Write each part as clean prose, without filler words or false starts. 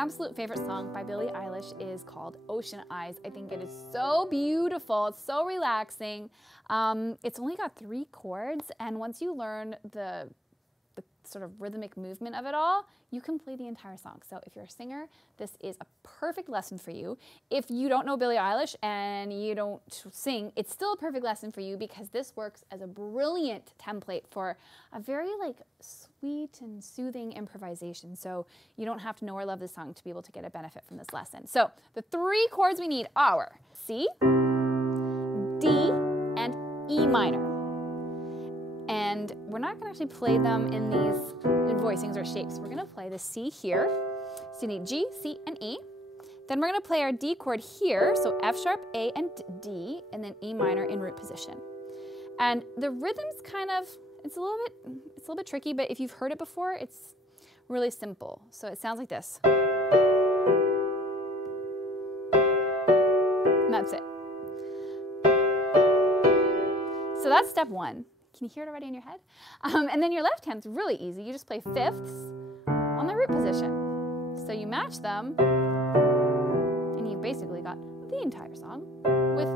absolute favorite song by Billie Eilish is called Ocean Eyes. I think it is so beautiful. It's so relaxing. It's only got 3 chords, and once you learn the sort of rhythmic movement of it all, you can play the entire song. So if you're a singer, this is a perfect lesson for you. If you don't know Billie Eilish and you don't sing, it's still a perfect lesson for you because this works as a brilliant template for a very sweet and soothing improvisation. So you don't have to know or love this song to be able to get a benefit from this lesson. So the 3 chords we need are C, D, and E minor. And we're not going to actually play them in these voicings or shapes. We're going to play the C here. So you need G, C, and E. Then we're going to play our D chord here. So F sharp, A, and D, and then E minor in root position. And the rhythm's kind of, it's a little bit tricky, but if you've heard it before, it's really simple. So it sounds like this. And that's it. So that's step 1. Can you hear it already in your head? And then your left hand's really easy. You just play fifths on the root position. So you match them, and you've basically got the entire song with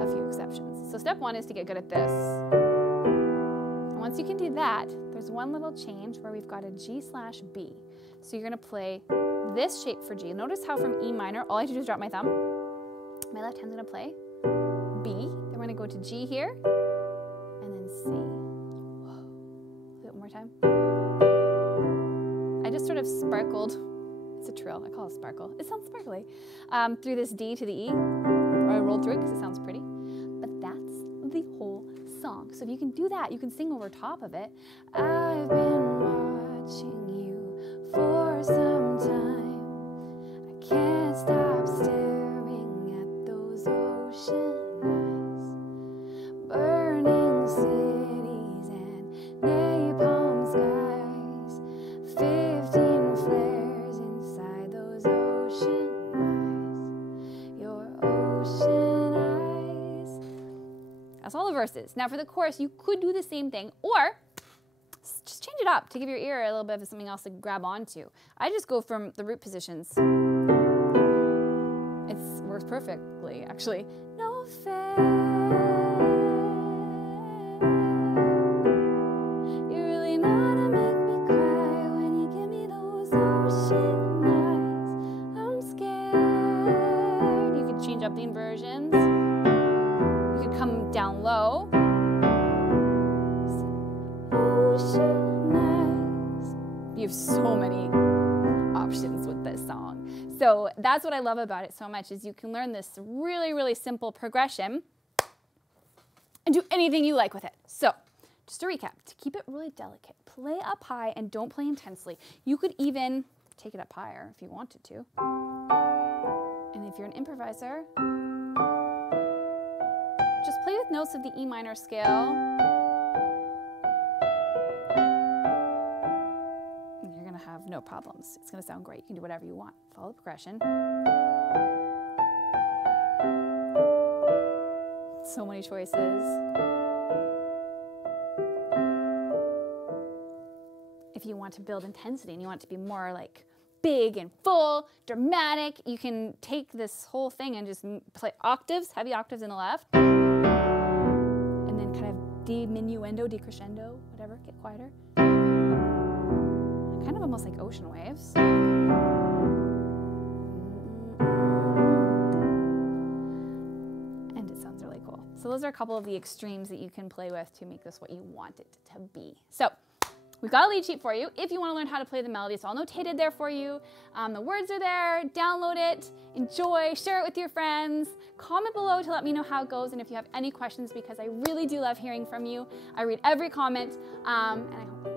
a few exceptions. So step 1 is to get good at this. And once you can do that, there's one little change where we've got a G/B. So you're gonna play this shape for G. Notice how from E minor, all I have to do is drop my thumb. My left hand's gonna play B. Then we're gonna go to G here, C. Whoa. Do it one more time. I just sort of sparkled, it's a trill, I call it sparkle. It sounds sparkly. Through this D to the E, or I rolled through it because it sounds pretty. But that's the whole song. So if you can do that, you can sing over top of it. I've been watching you for some time. I can't stop staring at those ocean eyes. Burning cities and napalm skies, 15 flares inside those ocean eyes, your ocean eyes. That's all the verses. Now for the chorus, you could do the same thing, or just change it up to give your ear a little bit of something else to grab onto. I just go from the root positions. It works perfectly, actually. No fair. Up the inversions. You could come down low. You have so many options with this song. So that's what I love about it so much, is you can learn this really, really simple progression and do anything you like with it. So just to recap, to keep it really delicate, play up high and don't play intensely. You could even take it up higher if you wanted to. And if you're an improviser, just play with notes of the E minor scale. And you're gonna have no problems. It's gonna sound great. You can do whatever you want. Follow the progression. So many choices. If you want to build intensity and you want it to be more big and full, dramatic, you can take this whole thing and just play octaves, heavy octaves in the left, and then kind of diminuendo, decrescendo, whatever, get quieter. Kind of almost like ocean waves. And it sounds really cool. So those are a couple of the extremes that you can play with to make this what you want it to be. So we've got a lead sheet for you. If you want to learn how to play the melody, it's all notated there for you. The words are there. Download it, enjoy, share it with your friends. Comment below to let me know how it goes and if you have any questions, because I really do love hearing from you. I read every comment, and I hope